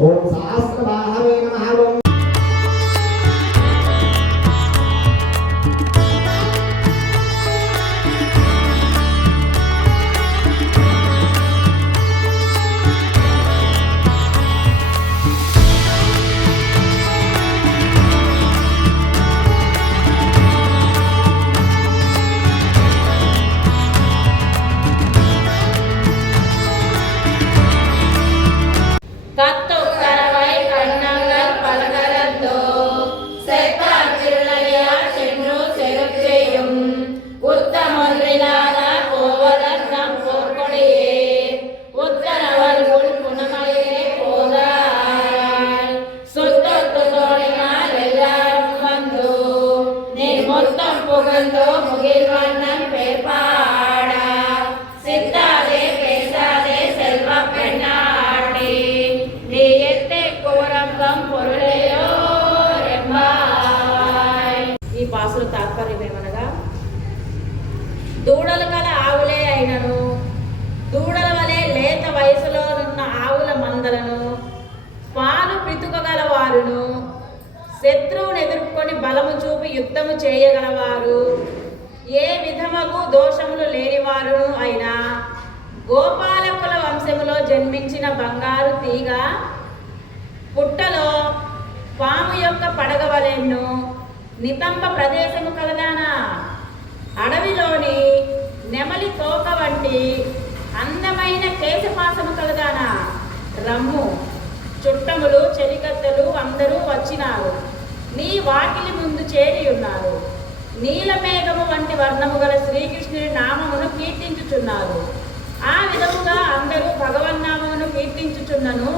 ఓం ఫలాదిభాయ నమ ఓం புகழ்ந்தோ முகில்வண்ணன் பேர் பாடா சித்தாதே பேசாதே செல்வ பெண்ணாடி நீ எத்தே கோரங்கம் பொருளையோ రెంబాయ్ ఈ పాసుల తాత్పర్యం ఏమనగా దూడలు గల ఆవులే అయినను దూడల వలె లేత వయసులో ఉన్న ఆవుల మందలను పాలు పితుకగల వారును శత్రువును పెట్టుకొని బలము చూపి యుద్ధము చేయగలవారు. ఏ విధముకు దోషములు లేనివారు అయినా గోపాలకుల వంశములో జన్మించిన బంగారు తీగ పుట్టలో పాము యొక్క పడగవలెన్ను నితంబ ప్రదేశము కలదానా? అడవిలోని నెమలి తోక వంటి అందమైన కేశపాసము కలదానా? రమ్ము. చుట్టములు చెలికత్తెలు అందరూ వచ్చినారు. నీ వాకిలి ముందు చేరి ఉన్నారు. నీలమేఘము వంటి వర్ణము గల శ్రీకృష్ణుని నామమును కీర్తించుచున్నారు. ఆ విధముగా అందరూ భగవన్నామమును కీర్తించుచున్నను.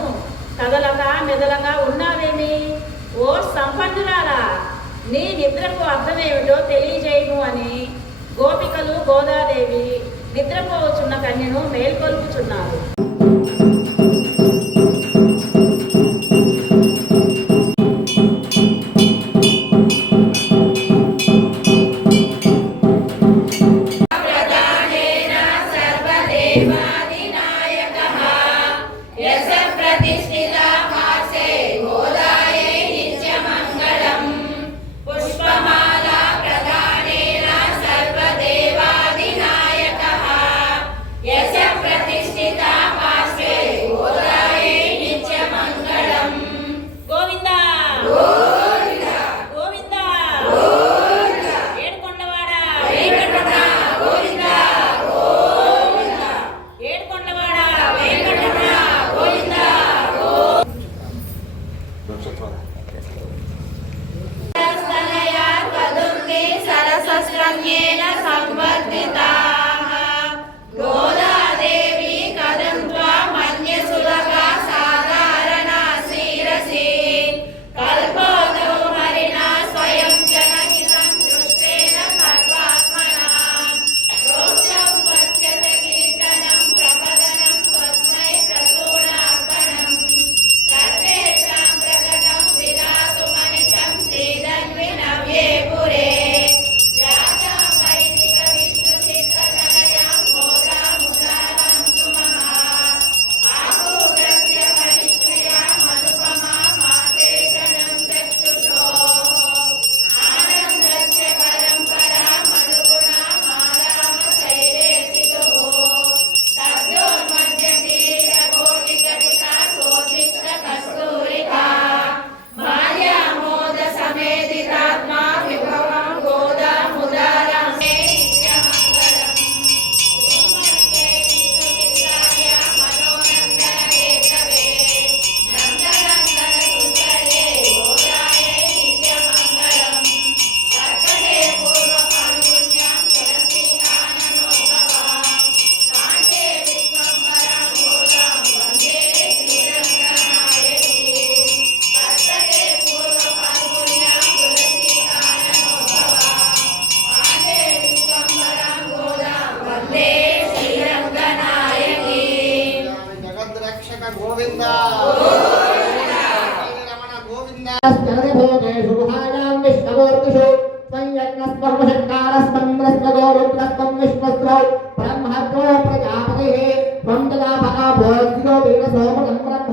కదలక మెదలక ఉన్నావేమి? ఓ సంపన్నురాలా నీ నిద్రకు అర్థమేమిటో తెలియజేయము అని గోపికలు గోదాదేవి నిద్రపోవచ్చున్న కన్యను మేల్కొల్పుచున్నారు.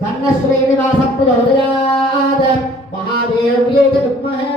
సన్న శ్రీనివాస మహాదేవ్యేత విద్మహే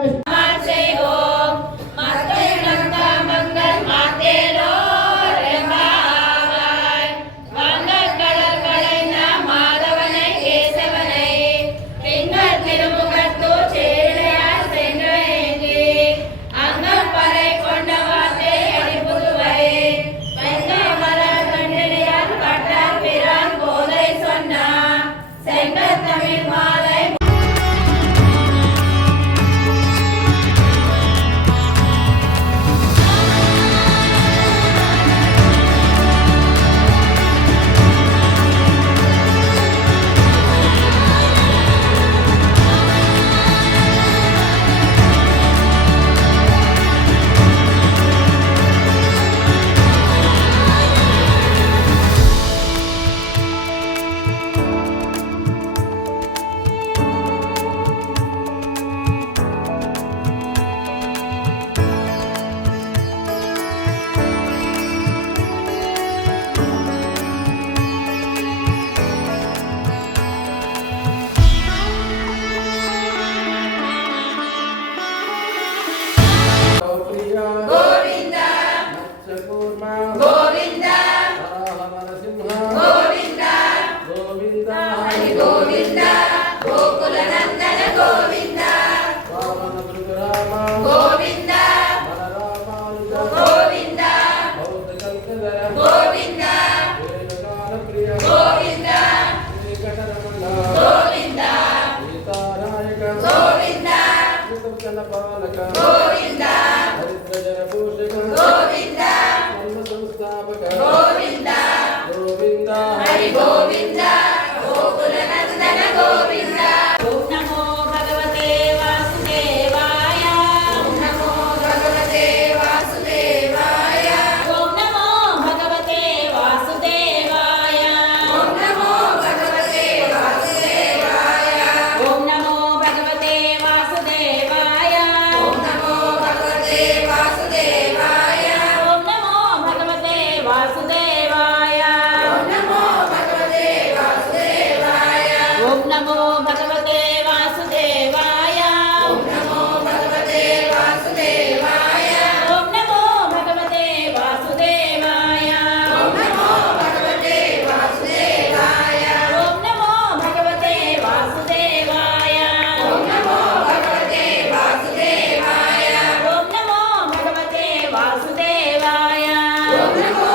아,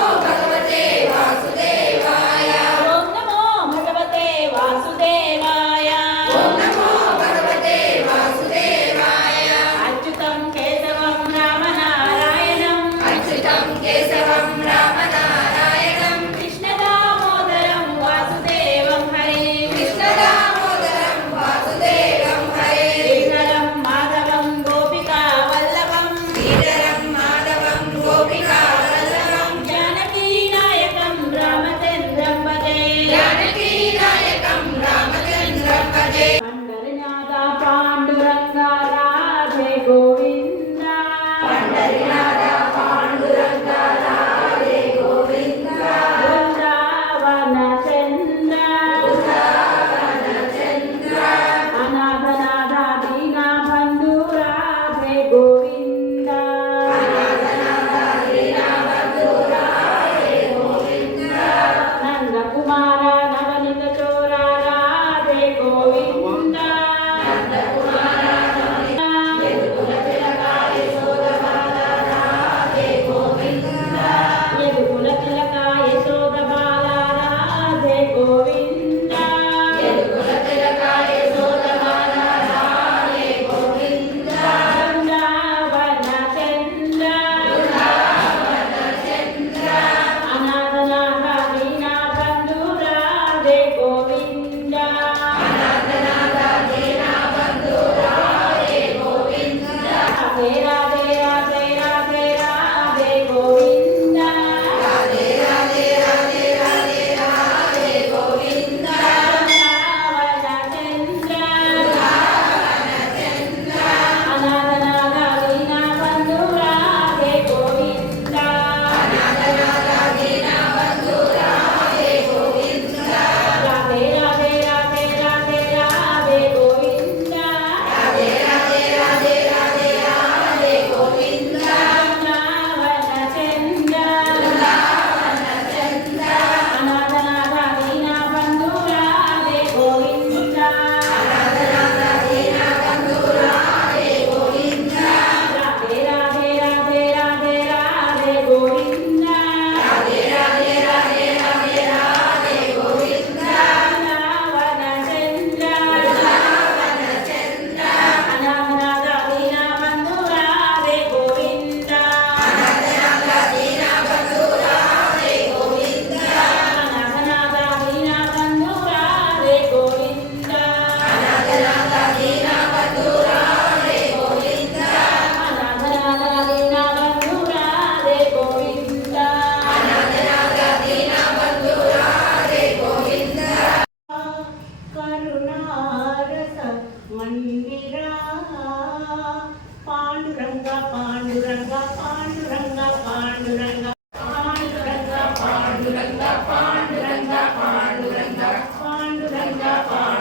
wonderful.